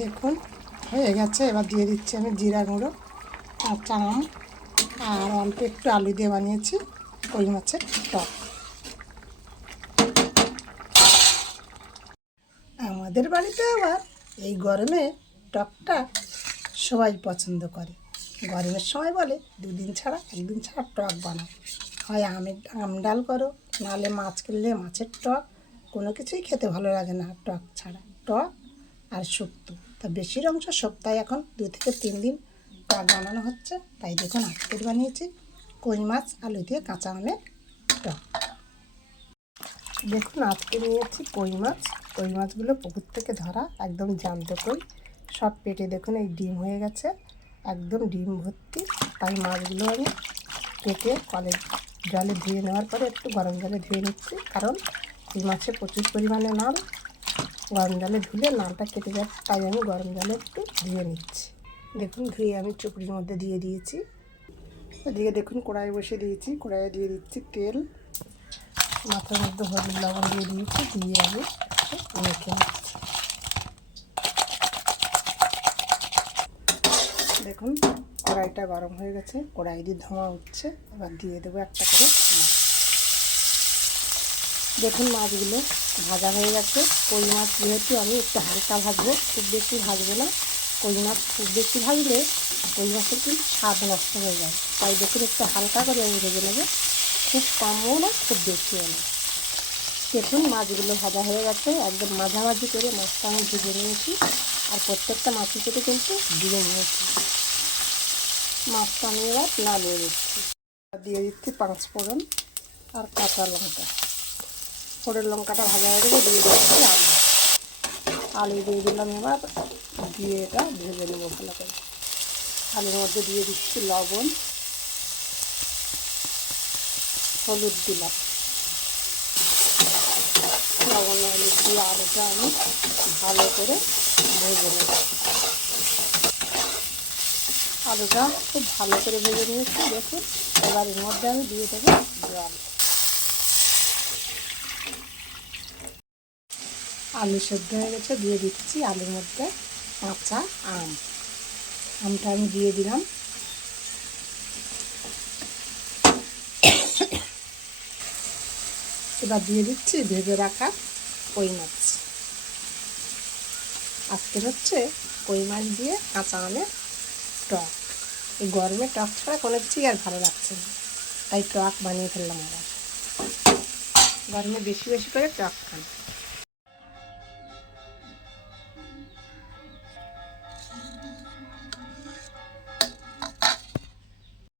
দেখুন, হয়ে গেছে। এবার দিয়ে দিচ্ছি আমি জিরা গুঁড়ো কাঁচা আম আর অল্প একটু আলু দিয়ে বানিয়েছি কই মাছের টক। আমাদের বাড়িতে আবার এই গরমে টকটা সবাই পছন্দ করে। গরমের সময় বলে, দুদিন ছাড়া, একদিন ছাড়া টক বানাও। হয় আমের আম ডাল করো, নাহলে মাছ কিনলে মাছের টক। কোনো কিছুই খেতে ভালো লাগে না টক ছাড়া। টক আর শুক্তো। তা বেশির অংশ সপ্তাহে এখন দু থেকে তিন দিন টক বানানো হচ্ছে। তাই দেখুন আজকের বানিয়েছি, কই মাছ, আলু দিয়ে কাঁচা আমের টক দেখুন আজকে নিয়েছি কই মাছ। কই মাছগুলো পুকুর থেকে ধরা, একদম জ্যান্ত কই। সব পেটে দেখুন এই ডিম হয়ে গেছে, একদম ডিম ভর্তি। তাই মাছগুলো আমি কেটে কলের জলে ধুয়ে নেওয়ার পরে একটু গরম জলে ধুয়ে নিচ্ছি। কারণ এই মাছে প্রচুর পরিমাণে নাল গরম জলে ধুলে নালটা কেটে যাচ্ছে তাই আমি গরম জলে একটু ধুয়ে নিচ্ছি। দেখুন, ধুয়ে আমি চুপড়ির মধ্যে দিয়ে দিয়েছি। ওদিকে দেখুন কড়াই বসে দিয়েছি, কড়াইয়ে দিয়ে দিচ্ছি তেল। মাথার মধ্যে হলুদ লবণ দিয়ে দিয়েছি, দিয়ে আমি মেখে নিচ্ছি। দেখুন, কড়াইটা গরম হয়ে গেছে, কড়াই দিয়ে ধোঁয়া উঠছে। এবার দিয়ে দেবো একটা করে দেখুন মাছগুলো ভাজা হয়ে গেছে। কই মাছ যেহেতু আমি একটু হালকা ভাজবো, খুব বেশি ভাজবো না। কই মাছ খুব বেশি ভাজলে কই মাছের কিন্তু স্বাদ নষ্ট হয়ে যায়। তাই দেখুন একটু হালকা করে আমি ভেজে নেব। খুব কমও না, খুব বেশিও না। দেখুন মাছগুলো ভাজা হয়ে গেছে। একদম মাঝামাঝি করে মাছটা আমি ভেজে নিয়েছি। আর প্রত্যেকটা মাছের সাথে কিন্তু দিয়ে নিয়েছি। মাছটা আমি এবার নামিয়ে দিচ্ছি দিয়ে দিচ্ছি পাঁচ ফোড়ন আর কাঁচা লঙ্কা। ফোড়ের লঙ্কাটা ভাজা হয়ে গেলে দিয়ে দিচ্ছি আলু। আলু দিয়ে দিলাম এবার, দিয়ে এটা ভেজে নেব ভালো করে। আলুর মধ্যে দিয়ে দিচ্ছি লবণ। হলুদ দিলাম। লবণ হলুদ দিয়ে আলুটা আমি ভালো করে ভেজে নেব। আলুটা খুব ভালো করে ভেজে নিয়েছি, দেখুন। এবার এর মধ্যে আমি দিয়ে দেবো জল। আলু সেদ্ধ হয়ে গেছে, দিয়ে দিচ্ছি আলুর মধ্যে কাঁচা আম। আমটা আমি দিয়ে দিলাম। এবার দিয়ে দিচ্ছি ভেজে রাখা কই মাছ। আজকের হচ্ছে কই মাছ দিয়ে কাঁচা আমের টক। এই গরমে টক ছাড়া কোনো কিছুই আর ভালো লাগছে না। তাই টক বানিয়ে ফেললাম আবার গরমে বেশি বেশি করে টক খান